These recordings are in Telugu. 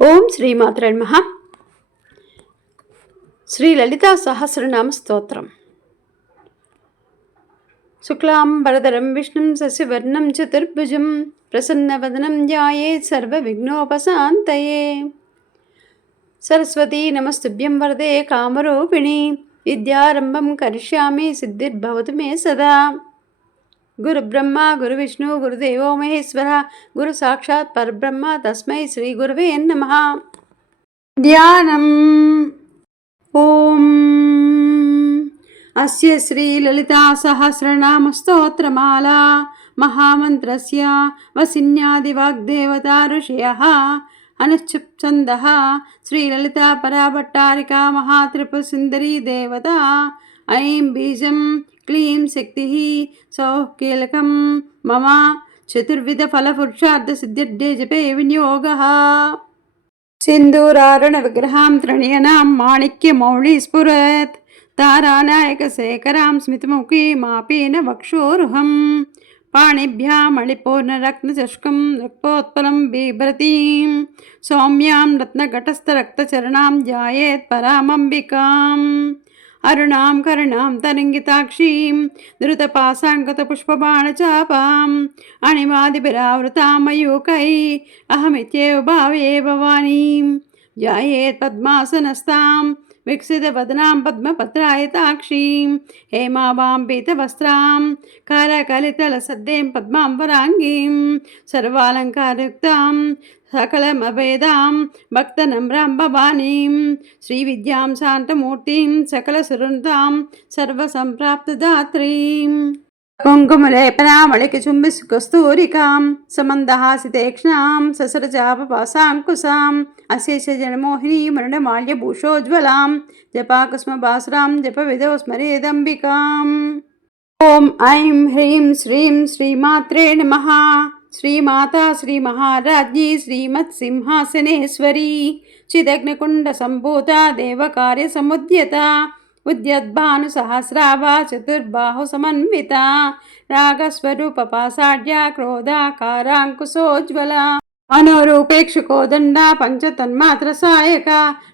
ఓం శ్రీమాత్రే నమః. శ్రీ లలితా సహస్రనామ స్తోత్రం. శుక్లాంబరధరం విష్ణుం శశివర్ణం చతుర్భుజం ప్రసన్నవదనం ధ్యాయేత్ సర్వవిఘ్నోపశాంతయే. సరస్వతీ నమస్తుభ్యం వరదే కామరూపిణి విద్యారంభం కరిష్యామి సిద్ధిర్భవతు మే సదా. గురుబ్రహ్మ గురువిష్ణు గురుదేవో మహేశ్వర గురు సాక్షాత్ పరబ్రహ్మ తస్మై శ్రీ గురవే నమః. ధ్యానం. ఓం అస్య శ్రీ లలితా సహస్రనామ స్తోత్రమాలా మహామంత్రస్య వసిన్యాది వాగ్దేవతా ఋషయః అనుచ్ఛుప్ఛందః శ్రీలలితా పరాభట్టారికా మహాత్రిపురసుందరీ దేవతా. ఐం బీజం క్లీం శక్తి సౌః కీలకం మమ చతుర్విధ ఫలపురుషార్థ సిద్ధ్యర్థే జపే వినియోగః. సింధూరారుణ విగ్రహాం త్రిణయనాం మాణిక్యమౌళి స్ఫురత్ తారానాయకశేఖరాం స్మితముఖీమాపీన వక్షోరుహం పాణిభ్యాం మణిపూర్ణరత్నచష్కం రక్తోత్పలం బిభ్రతీం సౌమ్యాం రత్నఘటస్థరక్తచరణాం ధ్యాయేత్ పరామంబికాం. అరుణాం కరుణాం తరంగితాక్షీం ధృతపాశాంకతపుష్పబాణచాపాం అణిమాదిభిరావృతాం మయూకై అహమిత్యేవ భావే భవానీం. ధ్యాయేత్ పద్మాసనస్తాం వికసితవదనాం పద్మపత్రాయతాక్షీం హేమాభాం పీతవస్త్రాం కరకలితలసద్దేం పద్మాం వరాంగీం సర్వాలంకారయుక్తాం సకలమభేదాం భక్తనమ్రాం భవానీం. శ్రీవిద్యాం శాంతమూర్తిం సకలసురుతాం సర్వసంప్రాప్తదాత్రీం. కుంకుమలేపనామళికచుంబికస్తూరికాం సమందహాసితేక్ష్ణాం ససరజాపపాశాంకుశాం అశేషజనమోహినీ మృణమాల్యభూషోజ్వలాం జపాకుస్మభాసురాం జపవిదో స్మరేదంబికాం. ఓం ఐం హ్రీం శ్రీం శ్రీమాత్రే నమః. శ్రీమాతా శ్రీమహారాజ్ఞీ శ్రీమత్సింహాసనేశ్వరీ చిదగ్నికుండ సంభూత దేవకార్యసముద్యత ఉద్యద్భానుసహస్రాభా చతుర్బాహు సమన్విత రాగస్వరూప పాసాఢ్య క్రోధాకారాంకుశోజ్వల మనోరూపేక్షుకోదండ పంచతన్మాత్ర సాయక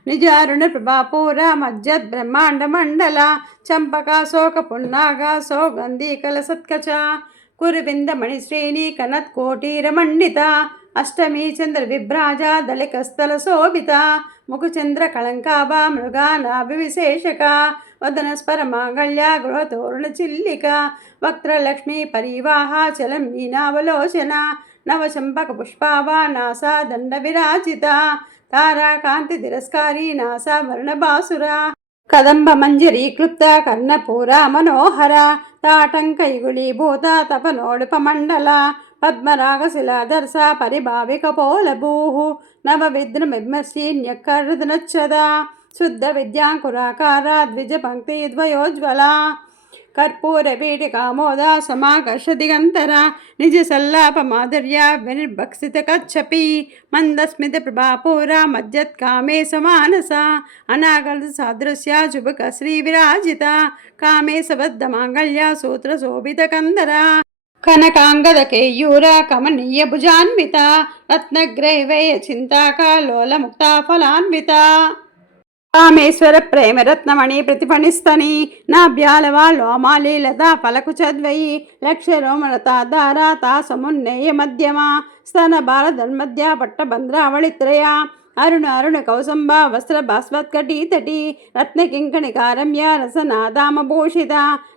నిజారుణ ప్రభాపూర మజ్జద్ బ్రహ్మాండ మండల చంపకా శోక పున్నాగా సౌగంధీకల సత్కచ కురుబిందమణిశ్రేణి కనత్కోటీరమండిత అష్టమీ చంద్ర విభ్రాజ దళికస్థల శోభిత ముఖచంద్ర కళంకాభ మృగానాభివిశేషక వదనస్పర మాంగళ్య గృహతోరణ చిల్లిక వక్త్రలక్ష్మీ పరివాహ చలం మీనావలోచన నవచంపక పుష్పాభా నాసా దండ విరాజిత తారాకాంతి తిరస్కారీ నాసా వర్ణబాసుర కదంబ మంజరీ క్లుప్త కర్ణపూర మనోహర తాటంకయుగుళీభూత తపనోడుపమండల పద్మరాగశిలాదర్శ పరిభావికపోలభూ నవవిద్రమిమశ్రీన్యకర్దనచ్చద శుద్ధ విద్యాంకురాకార ద్విజ పంక్తి ద్వయోజ్వల కర్పూరపీఠికామోద సమాకర్ష దిగంతర నిజ సల్లాప మాధుర్య వినిర్భక్షిత కచ్చపి మందస్మిత ప్రభాపూర మజ్జత్కామే సమానస అనాగల సాదృశ్య శుభక శ్రీ విరాజిత కామే సబద్ధ మాంగళ్య సూత్ర శోభిత కందర కనకాంగద కేయూర కమనీయ భుజాన్విత రత్నగ్రైవయ చింతాకలోల ముక్తా ఫలాన్విత కామేశ్వర ప్రేమరత్నమణి ప్రతిఫణిస్తని నాభ్యాలవా లోమాలి లతా ఫలకు చద్వయి లక్ష రోమలతాధార తా సమున్నేయ మధ్యమ స్తన భారధన్మధ్య పట్టబంధ్రావళిత్రయ అరుణ అరుణ కౌసంబ వస్త్ర భాస్వత్కటీతటి రత్నకింకణికారమ్య రసనాదామభూషిత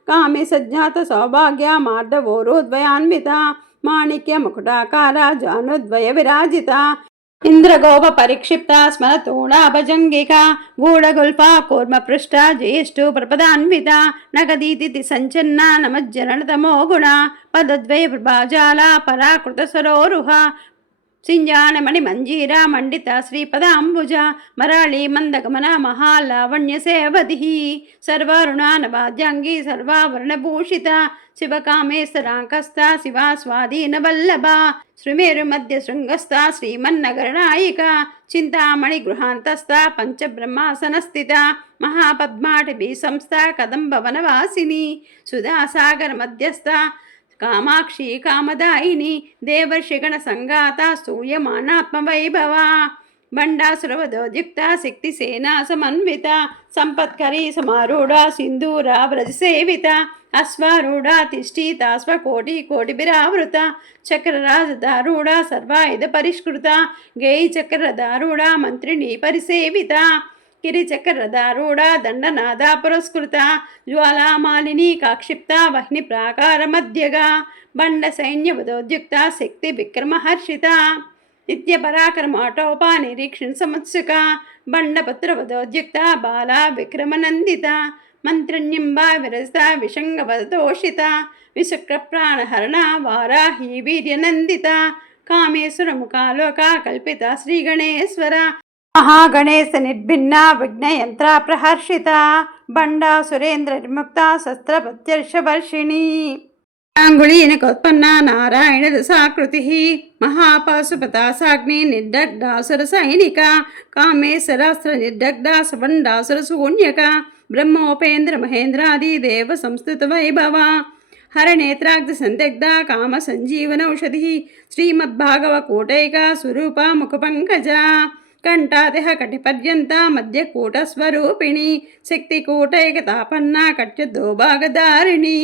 కామే సజ్ఞాత సౌభాగ్య మార్ధవోరోద్వయాన్విత మాణిక్య ముకుటాకార జానుద్వయ విరాజిత ఇంద్రగోప పరిక్షిప్త స్మరతూణాభజంగిక గూఢగుల్పా కూర్మపృష్ట జ్యేష్ఠు ప్రపదాన్విత నగదీతి సంచన్న నమజ్జనతమో గుణ పదద్వయ ప్రభాజాల పరాకృత సరోరుహ సింజానమణి మంజీరా మండిత శ్రీపదాంబుజ మరాళీ మందగమన మహాలావణ్య సేవధి సర్వారుణానవాద్యాంగీ సర్వావరణభూషిత శివకామేశ్వరాంకస్థ శివా స్వాధీన వల్లభ శ్రీమేరు మధ్య శృంగస్థ శ్రీమన్నగరనాయిక చింతామణి గృహాంతస్థ పంచబ్రహ్మాసనస్థిత మహాపద్మాటిభి సంస్థ కదంబవనవాసిని సుధాసాగర మధ్యస్థ కామాక్షి కామదాయిని దేవర్షిగణ సంగాత స్తూయమానాత్మవైభవ బండాసురవదోద్యుక్త శక్తిసేనా సమన్విత సంపత్కరీ సమారూఢ సింధూరా వ్రజసేవిత అశ్వారూఢ తిష్ఠితాశ్వకోటి కోటిభిరావృత చక్రరాజదారూఢ సర్వాయుధ పరిష్కృత గేయి చక్రరథారూఢ మంత్రిని పరిసేవిత కిరిచక్రరథారూఢ దండనాదా పురస్కృత జ్వాలామాలిని కాక్షిప్త వహ్ని ప్రాకార మధ్యగా బండ సైన్యవదోద్యుక్త శక్తి విక్రమహర్షిత నిత్య పరాక్రమాటోపా నిరీక్షణ సముత్సుక బండపత్రవదోద్యుక్త బాల విక్రమనందిత మంత్రణ్యంబా విరజిత విషంగవదోషిత విశుక్ర ప్రాణహరణ వారాహి వీర్యనందిత కామేశ్వర ముఖాలోక కల్పిత శ్రీగణేశ్వర మహాగణేశ నిర్భిన్న విఘ్నయంత్ర ప్రహర్షిత బండా సురేంద్ర నిర్ముక్త శస్త్రపత్యర్షవర్షిణి అంగుళీనకోత్పన్న నారాయణ దశాకృతి మహాపాశుపతాసాగ్ని నిర్దగ్ధాసుర సైనిక కామేశ్వరాస్త్ర నిర్దగ్ధ సబండాసుర శూన్యక బ్రహ్మోపేంద్ర మహేంద్రాది దేవ సంస్థిత వైభవ హరనేత్రాగ్ధ సందిగ్ధ కామ సంజీవనౌషధి శ్రీమద్భాగవకూటైక స్వరూప ముఖపంకజ కంఠాదిహ కటిపర్యంత మధ్యకూటస్వరూపిణి శక్తికూటైకతాపన్న కట్యదోభాగదారిణి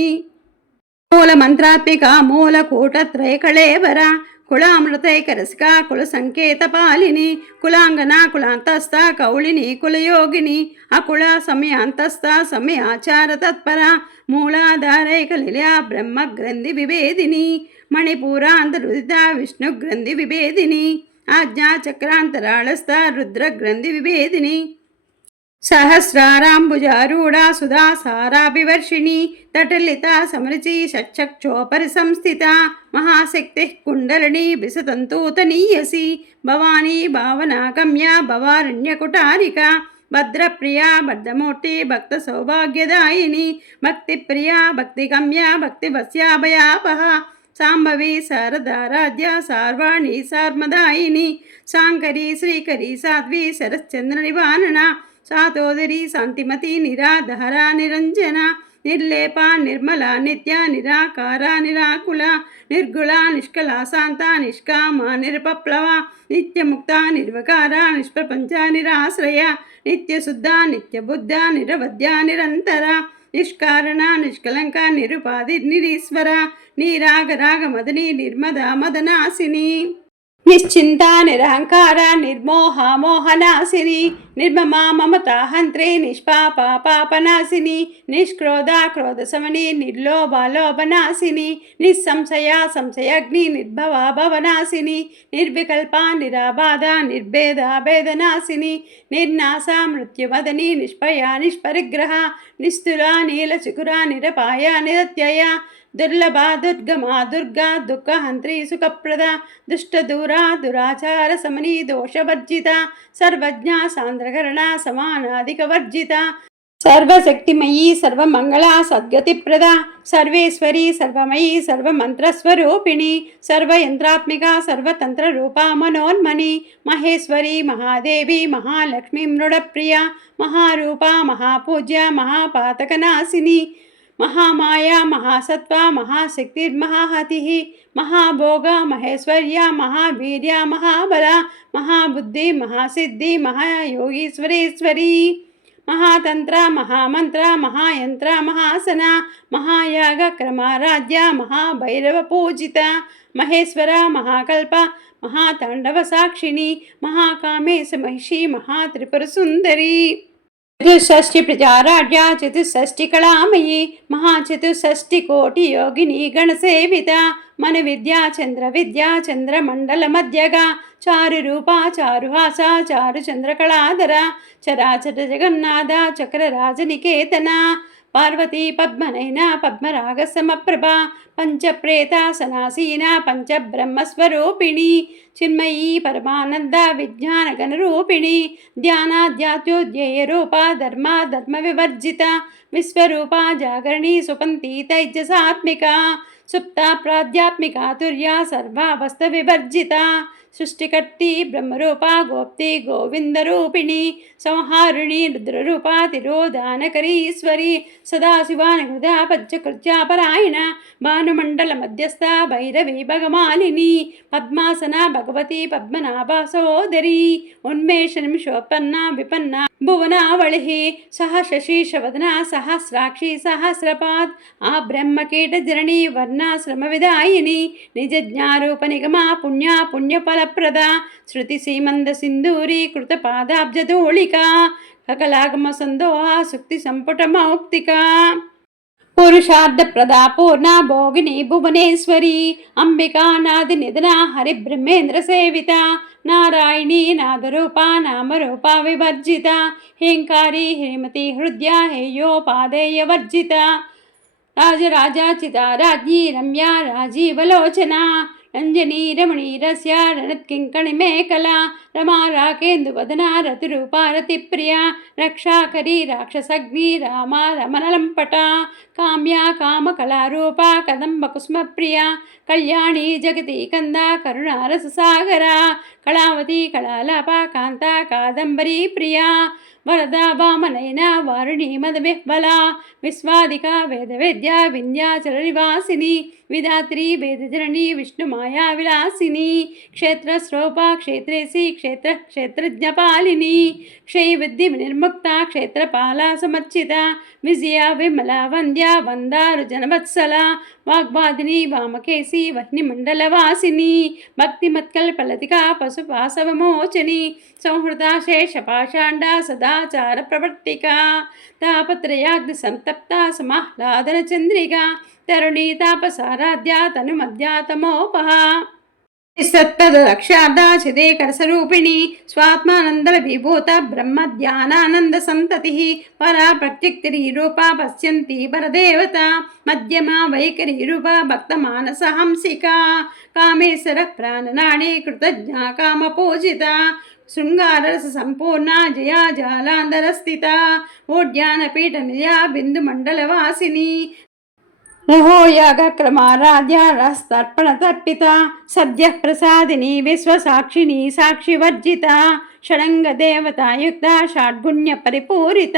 మూలమంత్రాత్మిక మూలకూటత్రైకళేవర కులామృతైకరసిక కుల సంకేత పాలిని కులాంగన కులాంతస్థ కౌళిని కులయోగిని అకుల సమయాంతస్థ సమయాచార తత్పర మూలాధారైక లీలా బ్రహ్మ గ్రంథి విభేదిని మణిపూరాంతరుదిత విష్ణు గ్రంథి విభేదిని ఆజ్ఞా చక్రాంతరాళస్థ రుద్ర గ్రంథి విభేదిని సహస్రారాంబుజారూఢ సుధా సారాభివర్షిణి తటలిత సమరుచి షట్చక్షోపరి సంస్థిత మహాశక్తి కుండలిని బిసతంతూతనీయసి భవానీ భావనాగమ్య భవారణ్యకుటారిక భద్రప్రియా భద్రమూర్తి భక్త సౌభాగ్యదాయిని భక్తిప్రియా భక్తిగమ్య భక్తివస్యాభయాపహ సాంబవి శారదారాధ్య సార్వాణి సార్మదాయిని శాంకరి శ్రీకరి సాధ్వి శరశ్చంద్ర నివారణ సాతోదరి శాంతిమతి నిరాధర నిరంజన నిర్లేప నిర్మల నిత్య నిరాకార నిరాకుల నిర్గుళ నిష్కళ శాంత నిష్కామ నిరపప్లవ నిత్యముక్త నిర్వకార నిష్ప్రపంచ నిరాశ్రయ నిత్యశుద్ధ నిత్యబుద్ధ నిరవధ్య నిరంతర నిష్కారణ నిష్కలంక నిరుపాధి నిరీశ్వర నీరాగరాగ మదని నిర్మద మదనాశిని నిశ్చింత నిరహంకార నిర్మోహ మోహనాశిని నిర్మమా మమతాహంత్రి నిష్పాప పాపనాశిని నిష్క్రోధ క్రోధశమని నిర్లోభలోభనాశిని నిస్సంశయ సంశయగ్ని నిర్భవ భవనాశిని నిర్వికల్ప నిరాబాధ నిర్భేద భేదనాశిని నిర్నాశ మృత్యుమదని నిష్పయ నిష్పరిగ్రహ నిస్తుల నీలచికుర నిరపాయ నిరత్యయ దుర్లభ దుర్గమా దుర్గా దుఃఖహంత్రి సుఖప్రద దుష్టదూరా దురాచార సమనీ దోషవర్జిత సర్వజ్ఞ సాంద్రకరణ సమానాధికవర్జిత సర్వశక్తిమయీ సర్వమంగళ సద్గతిప్రద సర్వేశ్వరి సర్వమయీ సర్వమంత్రస్వరూపిణి సర్వయంత్రాత్మిక సర్వతంత్రరూప మనోన్మణి మహేశ్వరి మహాదేవి మహాలక్ష్మి మృడప్రియ మహారూప మహాపూజ్య మహాపాతకనాశిని మహామాయా మహాసత్వ మహాశక్తిర్మహాహతి మహాభోగ మహేశ్వర్య మహావీర్య మహాబల మహాబుద్ధి మహాసిద్ధి మహాయోగీశ్వరేశ్వరి మహాతంత్ర మహామంత్ర మహాయంత్ర మహాసన మహాయాగ క్రమారాధ్య మహాభైరవ పూజిత మహేశ్వర మహాకల్ప మహాతాండవ సాక్షిణి మహాకామేశ మహిషి మహాత్రిపుర సుందరి చతుషష్ఠి ప్రజారాఢ్య చతుషష్ఠి కళామయీ మహాచతుషష్ఠి కోటి యోగిని గణసేవిత మన విద్యా చంద్ర విద్యా చంద్రమండల మధ్యగా చారు రూప చారుహాస చారు చంద్రకళాధర చరాచర జగన్నాథ చక్ర రాజనికేతన పార్వతీ పద్మనైన పద్మరాగ సమప్రభ పంచప్రేతాసనాసీన పంచబ్రహ్మస్వరూపిణి చిన్మయీ పరమానంద విజ్ఞాన గణరూపిణి ధ్యానాధ్యాత్యోధ్యేయ రూప ధర్మ ధర్మ వివర్జిత విశ్వరూప జాగరణి సుపంతి తైజసాత్మిక సుప్త ప్రాధ్యాత్మిక తుర్య సర్వావస్థ వివర్జిత సృష్టికర్తి బ్రహ్మరూపా గోప్తి గోవిందరూపిణి సంహారిణి రుద్రరూపా తిరోధానకరీశ్వరి సదాశివానుహృదా పద్యకృత్యాపరాయణ భానుమండల మధ్యస్థ భైరవి భగమాలిని పద్మాసన భగవతి పద్మనాభ సోదరి ఉన్మేష నిమిషోత్పన్న విపన్న భువనావళి సహ శశీషవదన సహస్రాక్షి సహస్రపాత్ ఆ బ్రహ్మకీట జరణి వర్ణాశ్రమ విదాయిని నిజ జ్ఞారూప నిగమ పుణ్య పుణ్యఫలప్రద శృతి సీమంద సింధూరీ కృత పాదాబ్జధూళిక కకలాగమ సందోహ సుక్తి సంపుట మౌక్తిక పురుషార్థ ప్రదా పూర్ణ భోగిని భువనేశ్వరి అంబికా నాది నిధన హరి బ్రహ్మేంద్ర సేవిత నారాయణీ నాదరూప నామరూప వివర్జిత హ్రీంకారీ హ్రీమతి హృదయ హేయోపాదేయ వర్జిత రాజరాజాచిత రాజ్ఞీ రమ్యా రాజీవలోచన రంజనీ రమణీరస్య రణత్కింకణి మేకలా రమా రాకేందువదన రతిరూపా రతిప్రియ రక్షాకరీ రాక్షసగ్ని రామా రమణలంపట కామ్యా కామకళారూపా కదంబ కుసుమప్రియ కళ్యాణి జగతి కంద కరుణారససాగర కళావతి కళాలాప కాంత కాదంబరీ ప్రియా వరదా వామనయన వారుణి మదవిహ్వల విశ్వాదిక వేదవేద్య వింధ్యాచల నివాసిని విధాత్రి వేదజనని విష్ణుమాయా విలాసిని క్షేత్రస్రోప క్షేత్రేసి క్షేత్రజ్ఞపాలిని క్షయవిద్య నిర్ముక్త క్షేత్రపాల సమర్చిత విజయ విమల వంద్య వందారు జనవత్సల వాగ్వాదిని వామకేసి వహ్నిమండలవాసిని భక్తిమత్కల్పలతిక పశుపాశవమోచని సంహృత శేషపాషాండ సదాచార ప్రవర్తిక తాపత్రయాగ్ని సంతప్త సమాహ్లాదన చంద్రిక తరుణీ తాపసారాధ్య తను మధ్యాతమోపహ సత్పదలక్ష్యార్థ చిదేకరసరూపిణి స్వాత్మానందల విభూత బ్రహ్మ ధ్యానానంద సంతతి పరా ప్రత్యక్తి రూపా పశ్యంతి పరదేవత మధ్యమా వైఖరి రూప భక్త మానస హంసిక కామేశ్వర ప్రాణనాడి కృతజ్ఞ కామ పూజిత శృంగారరస సంపూర్ణ జయా జాలాంధర స్థిత ఓడ్యానపీఠ నిజా బిందు మండలవాసిని రహోయాగక్రమారాధ్య రస్తర్పణ తర్పిత సద్య ప్రసాదిని విశ్వసాక్షిని సాక్షివర్జిత షడంగ దేవతాయుక్త షాడ్గుణ్య పరిపూరిత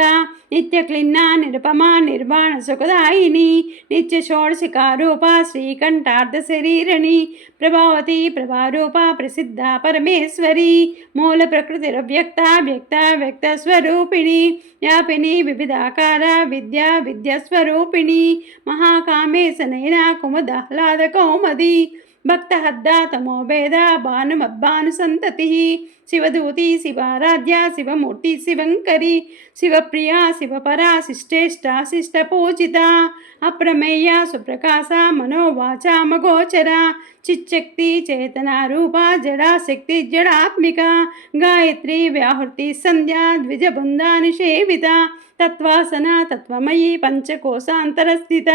నిత్యక్లిన్న నిరుపమా నిర్వాణ సుఖదాయిని నిత్య షోడశికారూప శ్రీకంఠార్థ శరీరణి ప్రభావతి ప్రభారూప ప్రసిద్ధ పరమేశ్వరి మూల ప్రకృతిరవ్యక్త వ్యక్త వ్యక్త స్వరూపిణి వ్యాపిని వివిధాకార విద్యా విద్యాస్వరూపిణి మహాకామేశనైన కుముదాహ్లాద కౌమది భక్తహద్దా తమోభేద భానుమద్భాను సంతతి శివదూతి శివారాధ్య శివమూర్తి శివంకరి శివప్రియా శివపరా శిష్టేష్ట శిష్ట పూజిత అప్రమేయ సుప్రకాశ మనోవాచ మగోచర చిచ్చక్తి చేతన రూప జడాశక్తి జడాత్మిక గాయత్రి వ్యాహృతి సంధ్యా ద్విజబృందా నిషేవిత తత్వాసన తత్వమయీ పంచకోశాంతరస్థిత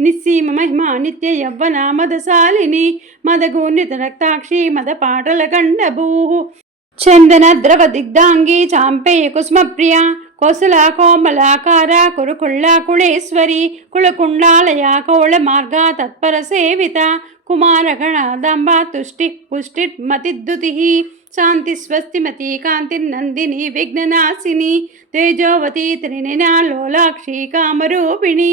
నిస్సీమ మహిమ నిత్య యవ్వన మదశాలిని మదగూర్ణిత రక్తాక్షి మద పాటల గండభూ చందన ద్రవ దిగ్ధాంగి చాంపేయ కుసుమప్రియ కోసల కోమలాకార కురుకుళ్ళ కుళేశ్వరి కుళకుండాలయ కౌళ మార్గ తత్పర సేవిత కుమారగణాదంబ తుష్టి పుష్టి మతిద్దుతి శాంతి స్వస్తిమతి కాంతిర్నందిని విఘ్ననాశిని తేజోవతి త్రినినా లోలాక్షి కామరూపిణి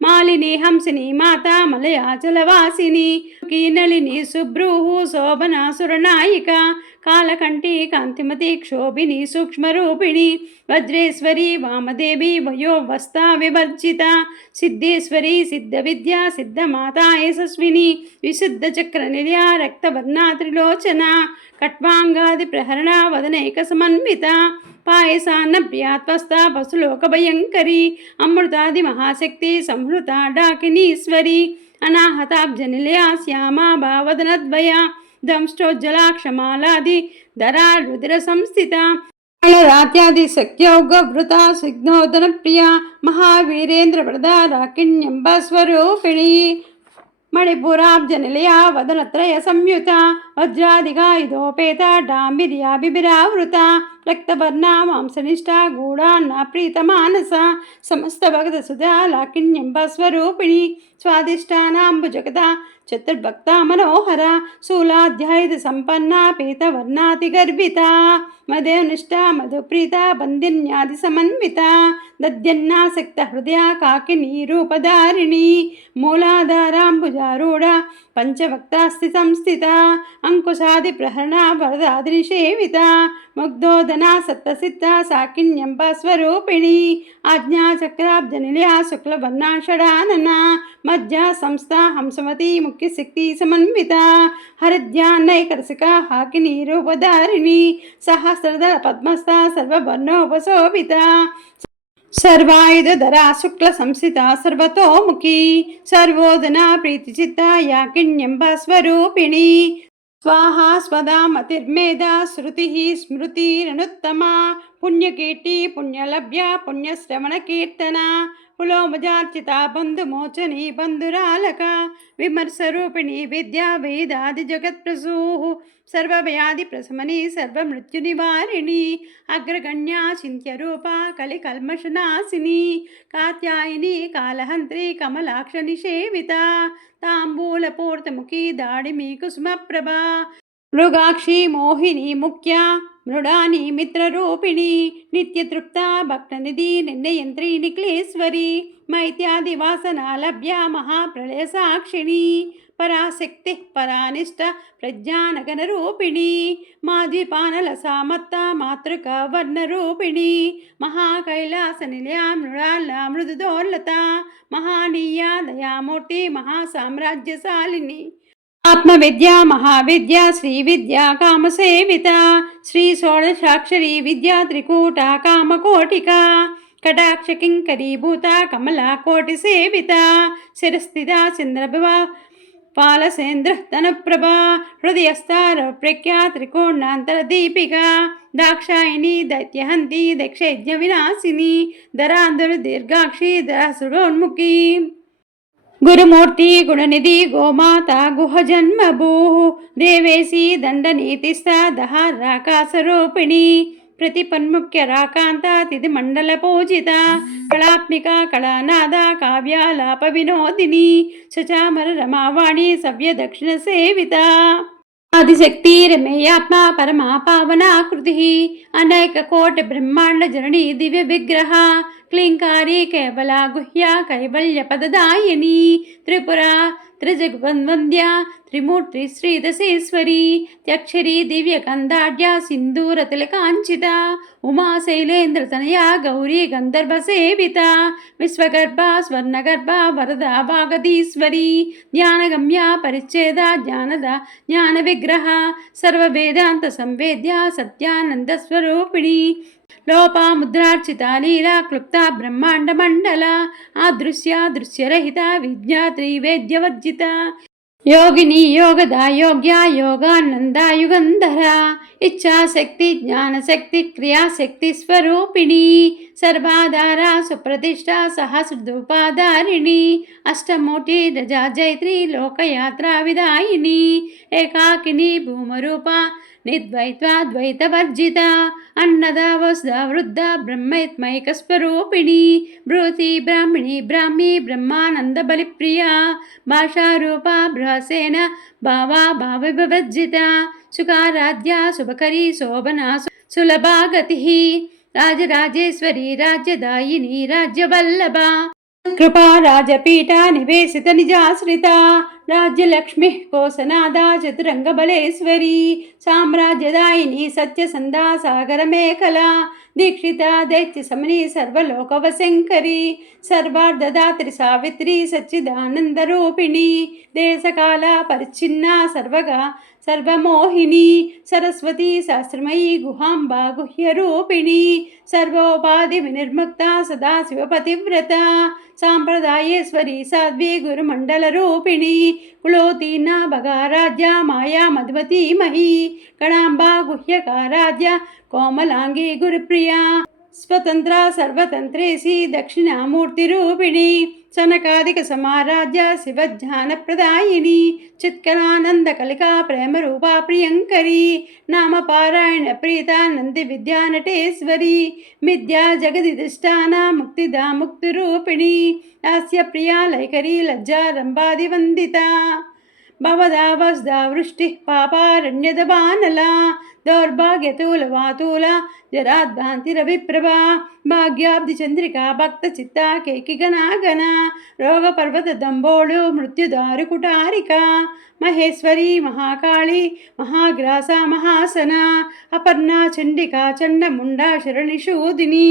మాలిని హంసిని మాతా మలయాచలవాసిని కీనళిని సుభ్రూహు శోభనాసురనాయిక కాలకంఠి కాంతిమతి క్షోభిని సూక్ష్మరూపిణి వజ్రేశ్వరి వామదేవి వయోవస్థా వివర్జిత సిద్ధేశ్వరి సిద్ధ విద్యా సిద్ధమాతా యశస్విని విశుద్ధ చక్ర నిలయ రక్తవర్ణా త్రిలోచన కట్వాంగాది ప్రహరణ వదనైక సమన్విత పాయసాన్న ప్రియాత్వస్థ పశులోక భయంకరి అమృతాది మహాశక్తి సంహృత డాకినీశ్వరి అనాహతాబ్జ నిలయ శ్యామా భావదనద్వయ దంష్టోజ్జలాక్షమాలాది ధరా రుధిర సంస్థిత రాత్యాది శక్యౌగవృత సిగ్నోదన ప్రియ మహావీరేంద్ర వ్రత రాకిణ్యంబ స్వరూపిణి మణిపురాబ్జ నిలయ వదనత్రయ సంయుత వజ్రాదిగా ఇదోపేత డాంబిర్యాభిరావృత రక్తవర్ణ మాంసనిష్టా గూఢాన్న ప్రీతమానస సమస్త భగత సుధా లాకిన్యంబ స్వరూపిణి స్వాదిష్టానాంబుజగత చతుర్భక్త మనోహర శూలాధ్యాయుధ సంపన్న పీతవర్ణాతి గర్భిత మదేనిష్ట మధుప్రీత బందిన్యాది సమన్విత దద్యన్నాసక్త హృదయ కాకినీ రూపధారిణి మూలాధారాంబుజారూఢ పంచవక్తాస్తి సంస్థిత అంకుశాది ప్రహరణ వరదాదిని సేవిత ముగ్ధోదనా సప్తసిద్ధ సాకిన్యంబ స్వరూపిణి ఆజ్ఞాచక్రాబ్జనిలయ శుక్లవర్ణా షడానన మధ్య సంస్థ హంసమతి ముఖ్యశక్తి సమన్విత హరిద్యాన్నైకరసిక హాకిని రూపధారిణి సహస్రధర పద్మస్థ సర్వవర్ణోపశోభిత సర్వాయుధరా శుక్ల సంస్థిత సర్వతోముఖి సర్వోదనా ప్రీతిచిత్త యాకిన్యంబ స్వరూపిణి స్వాహా స్వదా మతిర్మేధా శృతి స్మృతిరనుత్తమా పుణ్యకీర్తి పుణ్యలభ్య పుణ్యశ్రవణ కీర్తన పులోమజార్చిత బంధుమోచని బంధురాలక విమర్శరూపిణి విద్యా వేదాది జగత్ప్రసూ సర్వవ్యాధి ప్రశమని సర్వమృత్యునివారిణి అగ్రగణ్యా చింత్యరూప కలికల్మషనాశిని కాత్యాయిని కాళహంత్రి కమలాక్ష నిషేవిత తాంబూలపూర్తముఖి దాడిమి కుసుమప్రభా మృగాక్షి మోహిని ముఖ్య మృడాని మిత్రరూపిణి నిత్యతృప్త భక్తనిధి నిర్ణయంత్రి నిక్లేశ్వరి మైత్యాది వాసనాలభ్య మహాప్రళయ సాక్షిణి పరాశక్తి పరానిష్ట ప్రజ్ఞానగణరూపిణి మాద్విపానల సామత్త మాతృక వర్ణరూపిణి మహాకైలాస నిలయ మృడాల మృదుదోర్లత మహానీయ దయామూర్తి మహాసామ్రాజ్యశాలిని ఆత్మవిద్య మహావిద్య శ్రీ విద్య కామసేవిత శ్రీ షోడశాక్షరీ విద్యా త్రికూట కామకోటిక కటాక్ష కింకరీభూత కమలా కోటి సేవిత శిరస్థిత చంద్రభవ పాలసేంద్ర తనప్రభా హృదయస్థార ప్రఖ్యా త్రికోణాంతర దీపిక దాక్షాయిని దైత్యహంతి దక్షయజ్ఞ వినాశిని ధరాంధుర దీర్ఘాక్షి దహసురోన్ముఖి గురుమూర్తి గుణనిధి గోమాత గుహజన్మభూ దేవేశీ దండనీతిస్థ దహారాకాశరూపిణి ప్రతిపన్ముఖ్య రాకాంత తిథి మండల పూజిత కళాత్మిక కళానాద కావ్యాలాప వినోదిని సుచామర రమావాణి సవ్య దక్షిణ సేవిత ఆదిశక్తి రమేయాత్మ పరమా పావనాకృతి అనేక కోటి బ్రహ్మాండ జనని దివ్య విగ్రహ క్లీంకారి కేవల గుహ్య కైవల్య పదదాయిని త్రిపుర త్రిజగవంద్య త్రిమూర్తి శ్రీదశేశ్వరి త్యక్షరి దివ్య కందాఢ్య సింధూర తిలకాంచిత ఉమా శైలేంద్ర తనయ గౌరీ గంధర్వ సేవిత విశ్వగర్భ స్వర్ణగర్భ వరద భాగదీశ్వరి జ్ఞానగమ్య పరిచ్ఛేద జ్ఞానద జ్ఞాన విగ్రహ సర్వవేదాంత సంవేద్య సత్యానంద స్వరూపిణి లోపాముద్రార్చిత లీలా క్లుప్త బ్రహ్మాండ మండల ఆదృశ్య దృశ్యరహిత విద్యా త్రివేద్యవర్జిత యోగిని యోగదా యోగ్య యోగానంద యుగంధర ఇచ్ఛాశక్తి జ్ఞానశక్తి క్రియాశక్తి స్వరూపిణి సర్వాధార సుప్రతిష్ట సహస్రదూపాధారిణి అష్టమూర్తి రజా జైత్రి లోకయాత్రా విదాయిని ఏకాకిని భూమరూప నిర్ద్వైత్వాద్వైతవర్జిత అన్నద వసుధ వృద్ధ బ్రహ్మైత్మైకస్వరూపిణి భృతి బ్రాహ్మిణి బ్రాహ్మీ బ్రహ్మానంద బలిప్రియ భాషారూప బృహసేన భావా భావవిభజిత సుఖారాధ్య శుభకరీ శోభనా సులభాగతి రాజరాజేశ్వరి రాజ్యదాయిని రాజ్యవల్లభ కృపా రాజపీఠ నివేశిత నిజాశ్రిత రాజ్యలక్ష్మి కోసనాదా చతురంగ బలేశ్వరి సామ్రాజ్యదాయిని సత్యసందా సాగర మేఖల దీక్షిత దైత్య సమని సర్వలోకవశంకరి సర్వార్ధదాత్రి సావిత్రి సచ్చిదానంద రూపిణి దేశకాల పరిచ్ఛిన్న సర్వగా సర్వమోహిని సరస్వతి శాస్త్రమయీ గుహాంబా గుహ్యరూపిణి సర్వోపాధి వినిర్ముక్త సదాశివపతివ్రత సాంప్రదాయేశ్వరి సాధ్వి గురుమండల రూపిణి కులోతీర్ణ భగారాధ్య మాయా మధుమతి మహీ కణాంబా గుహ్యకారాధ్య కోమలాంగి గురుప్రియ स्वतंत्रा सर्वतंत्रेसी दक्षिणामूर्तिरूपिणी सनकादिक समाराध्य शिवज्ञानप्रदायिनी चित्कलानन्दकलिका प्रेमरूपा प्रियङ्करी नाम पारायण प्रीता नन्दी विद्यानटेश्वरी विद्या जगदिष्टाना मुक्तिदा मुक्तिरूपिणी हास्य प्रिया लैकरी लज्जा रम्भादिवन्दिता भवदा वस्दा वृष्टिः पापारण्यदबानला दौर्भाग्यतूलवातूला जराद्भान्तिरविप्रभा भाग्याब्धिचन्द्रिका भक्तचित्ता केकिगणागना रोगपर्वतदम्बोळु मृत्युदारुकुटारिका महेश्वरी महाकाली महाग्रासा महासना अपर्णा चण्डिका चण्डमुण्डा शरणिशूदिनी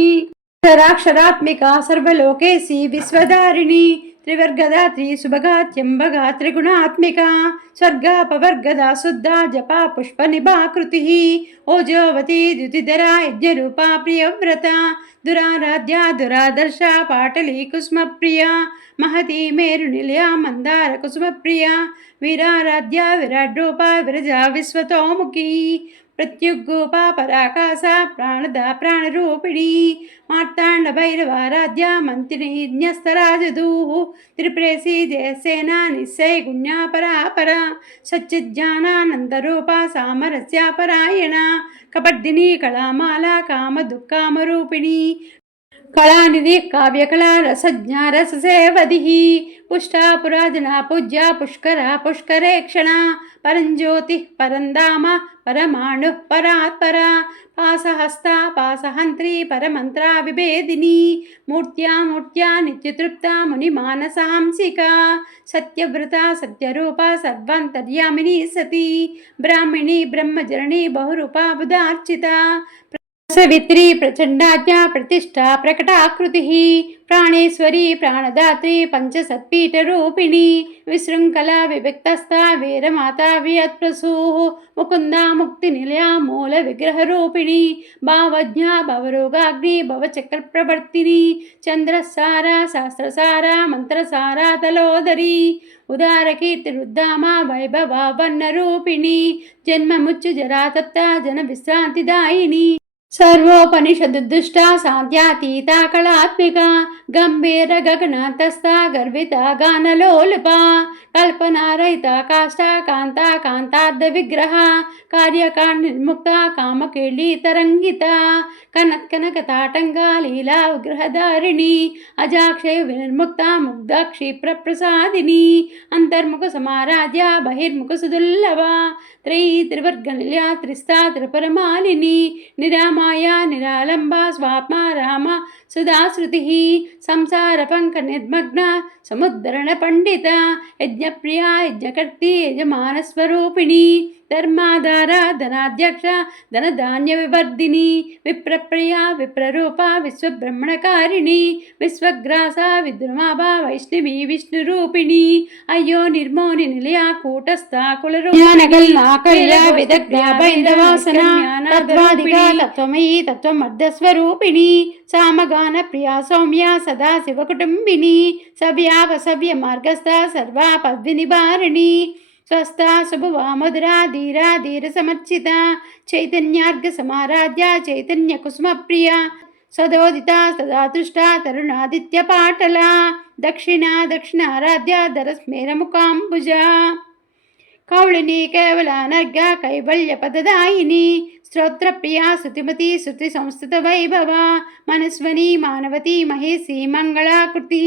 अक्षरात्मिका सर्वलोकेशी विश्वधारिणी त्रिवर्गदा सुभगा त्र्यम्बगा त्रिगुणात्मिका स्वर्गापवर्गदा शुद्धा जपा पुष्पनिभाकृतिः ओजोवती द्युतिधरा यज्ञरूपा प्रियव्रता दुराराध्या दुरादर्शा पाटली कुसुमप्रिया महती मेरुनिलया मंदार कुसुमप्रिया वीराराध्या विराड्रूपा विरजा विश्वतोमुखी प्रत्युगोपा पराकाशा प्राणदा प्राणरूपिणी मार्तांड भैरवाराध्या मंत्रिणी न्यस्तराजदूः त्रिप्रेसी जयसेना निस्सय गुण्या परापरा सच्चिज्ञानानन्दरूपा सामरस्या परायणा कपड्दिनी कलामाला कामदुःखामरूपिणी कलानिधि काव्यकला रसज्ञा रससेवधिः पुष्टा पुराजना पूज्या पुष्करा पुष्करेक्षणा परञ्ज्योतिः परन्धामा परमाणुः परात्परा पासहस्ता पासहन्त्री परमन्त्रा विभेदिनी मूर्त्या नित्यतृप्ता मुनिमानसांसिका सत्यव्रता सत्यरूपा सर्वान्तर्यामिनी सती ब्राह्मिणी ब्रह्मजननी बहुरूपा बुधार्चिता सवित्री प्रचंडाज्ञा प्रतिष्ठा प्रकटाकृतिः प्राणेश्वरी प्राणदात्री पंचसत्पीठरूपिणी विशृंखला विविक्तस्था वीरमाता वियत्प्रसूः मुकुंदा मुक्तिनिलया मूल विग्रहरूपिणी भावज्ञा भवरोगाग्नि भवचक्रप्रवर्तिनी चंद्रसारा शास्त्रसारा मंत्रसारा तलोदरी उदारकीर्तिरुद्धामा वैभवा वन्नरूपिणी जन्ममुच्च जरातप्ता जनविश्रान्तिदायिनी सर्वोपनिषदुष्टा साध्यातीता कलात्मिका गंभीर गगनातस्था गर्विता गानलोलुपा कल्पनारहिता काष्ठा कांता कांतार्ध विग्रहा कार्यकांड निर्मुक्ता कामकेली तरंगिता कनकताटंगा लीला विग्रहधारिणी अजाक्षय विनिर्मुक्ता मुग्धा क्षिप्र प्रसादिनी अंतर्मुख समाराध्या बहिर्मुख सुदुर्लभा त्रिवर्गनिलया त्रिस्ता त्रिपुरमालिनी निरामाया निरालंबा स्वात्मा रामा सुधाश्रुतिः संसार पंक निर्मग्ना समुद्धरण पंडिता यज्ञप्रिया यज्ञकर्ती यजमान स्वरूपिणी धर्माधारा धनाध्यक्ष धनधान्य विवर्धिनी विप्रप्रिया विप्ररूपा विश्वब्रह्मणकारिणी विश्वग्रासा विद्रुमाभा वैष्णवी विष्णुरूपिणी अयो निर्मोनि निलया कूटस्था कुलरूपिणी विदग्धा बैन्दवासना तत्त्वाधिका तत्त्वमयी तत्त्वमर्धस्वरूपिणी सामगान प्रिया सौम्या सदा शिवकुटुम्बिनी सव्यावसव्य मार्गस्था सर्वा पद्विनिवारिणी स्वस्था शुभवा मधुरा धीरा धीर समर्चिता चैतन्यार्घ समाराध्या चैतन्य कुसुम प्रिया सदोदिता सदा दृष्टा तरुणादित्य पाटला दक्षिणा दक्षिणाराध्या दरस्मेर मुकाम्बुजा कौलिनी केवलानर्घ्या कैवल्य पददायिनी स्तोत्रप्रिया श्रुतिमती श्रुति संस्थित वैभवा मनस्वनी मानवती महेशी मंगलाकृति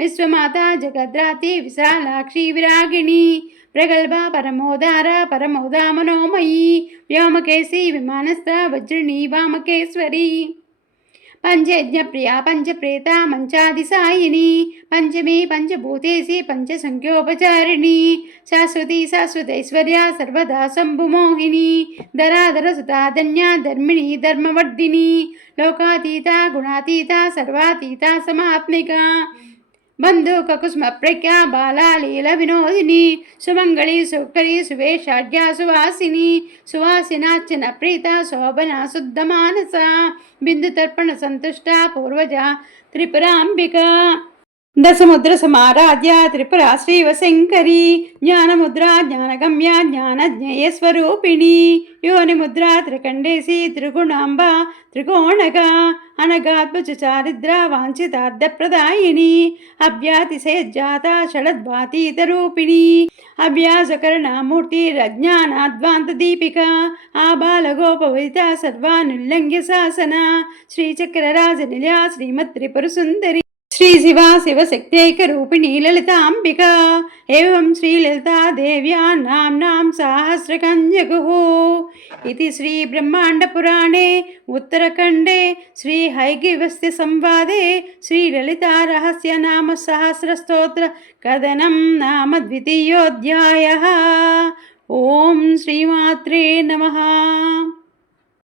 विश्वमाता जगद्राती विशालाक्षी विरागिणी प्रगल्भा परमोदारा परमोदा मनोमयी व्योमकेशी विमानस्था वज्रिणी वामकेश्वरी पंचयज्ञ प्रिया पंचप्रेता मंचादिसायिनी पंचमी पंचभूतेशी पंचसंख्योपचारिणी शाश्वती शाश्वतैश्वर्या सर्वदा शंभुमोहिनी धराधर सुता धन्या धर्मिणी धर्मवर्धिनी लोकातीता गुणातीता सर्वातीता समात्मिका बंधुक कुसुम प्रज्ञा बाला लीला विनोदिनी सुमंगली सुकरी सुवेशाढ्या सुवासिनी सुवासिनाच्चन प्रीता शोभना शुद्ध मानसा बिंदु तर्पण संतुष्टा पूर्वजा त्रिपुरांबिका। దశముద్ర సమారాధ్య త్రిపుర శ్రీవశంకరి జ్ఞానముద్రా జ్ఞానగమ్య జ్ఞానజ్ఞేయస్వరూపిణి యోని ముద్రా త్రికండేశి త్రిగుణాంబ త్రికోణగా అనగాద్భుజ చారిద్ర వాంఛితార్థప్రదాయిని అవ్యాతిశేజ్జాత షడద్వాతీతరూపిణి అవ్యాసకరణమూర్తి రజ్ఞానాద్వాంత దీపిక ఆబాలగోపవిత సర్వానుల్లంఘ్య శాసన శ్రీచక్రరాజనిలయ శ్రీమత్త్రిపురసుందరి श्री शिवा शिवशक्त्यैकरूपिणी ललिताम्बिका एवं श्रीललितादेव्या नाम्नां सहस्रकञ्जगुः इति श्रीब्रह्माण्डपुराणे उत्तरखण्डे श्रीहयग्रीवस्यसंवादे श्रीललितारहस्यनामसहस्रस्तोत्रकथनं नाम द्वितीयोऽध्यायः। ॐ श्रीमात्रे नमः।